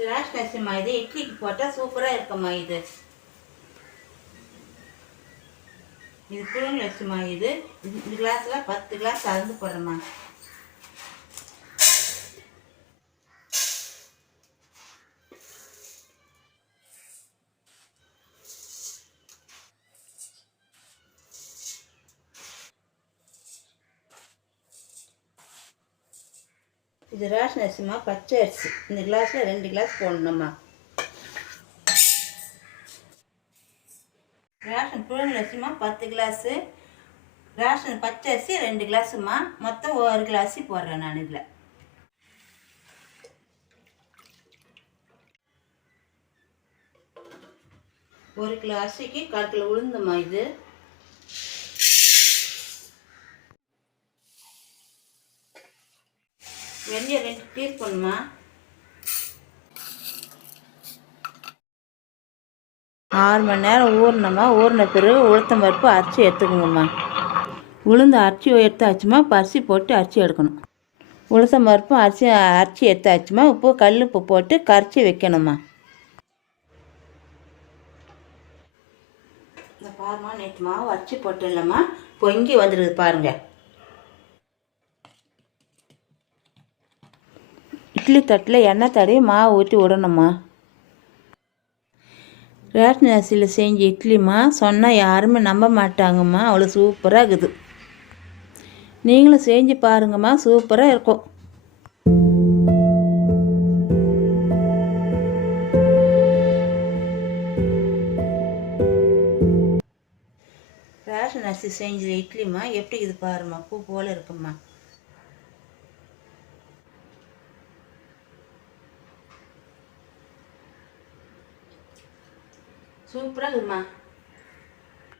இது ரேஷன் இது இட்லிக்கு போட்டால் சூப்பராக இருக்கும்மா இது இது புழுங்கல் அரிசிம்மா இது இந்த கிளாஸில் பத்து கிளாஸ் கலந்து போடுறேம்மா. இது ரேஷன் அரிசிம்மா பச்சை அரிசி. இந்த கிளாஸில் ரெண்டு கிளாஸ் போடணும்மா. ரேஷன் புழுங்கல் அரிசிம்மா பத்து கிளாஸு ரேஷன் பச்சை அரிசி ரெண்டு கிளாஸுமா மொத்தம் ஒரு கிளாஸி போடுறேன் நான் இதில். ஒரு கிலோ அரிசிக்கு கால் கிலோ உளுந்துமா இது. வெந்தய ரெண்டு டீஸ்பூன்மா ஆறு மணி நேரம் ஊறினம்மா ஊறின பிறகு உளுத்தம் பருப்பு அரைச்சி எடுத்துக்கோங்கம்மா. உளுந்து அரிசி எடுத்தாச்சுமா பரிசி போட்டு அரிசி எடுக்கணும். உளுத்தம் பருப்பும் அரிசி அரிசி எடுத்தாச்சுமா உப்பு கல் உப்பு போட்டு கரைச்சி வைக்கணும்மா. இந்த பாருமா நேற்று மாவு போட்டு இல்லைம்மா பொங்கி வந்துடுது பாருங்கள் இட்லி தட்டில் எண்ணெய் தடவி மாவு ஊற்றி விடணுமா ரேஷன் அரிசியில் செஞ்ச இட்லிம்மா சொன்னால் யாருமே நம்ப மாட்டாங்கம்மா. அவ்வளோ சூப்பராக இருக்குது. நீங்களும் செஞ்சு பாருங்கம்மா சூப்பராக இருக்கும். ரேஷன் அரிசி செஞ்ச இட்லிம்மா எப்படி இது பாரும்மா? பூ போல் இருக்கும்மா. சூப்பராக இருக்குமா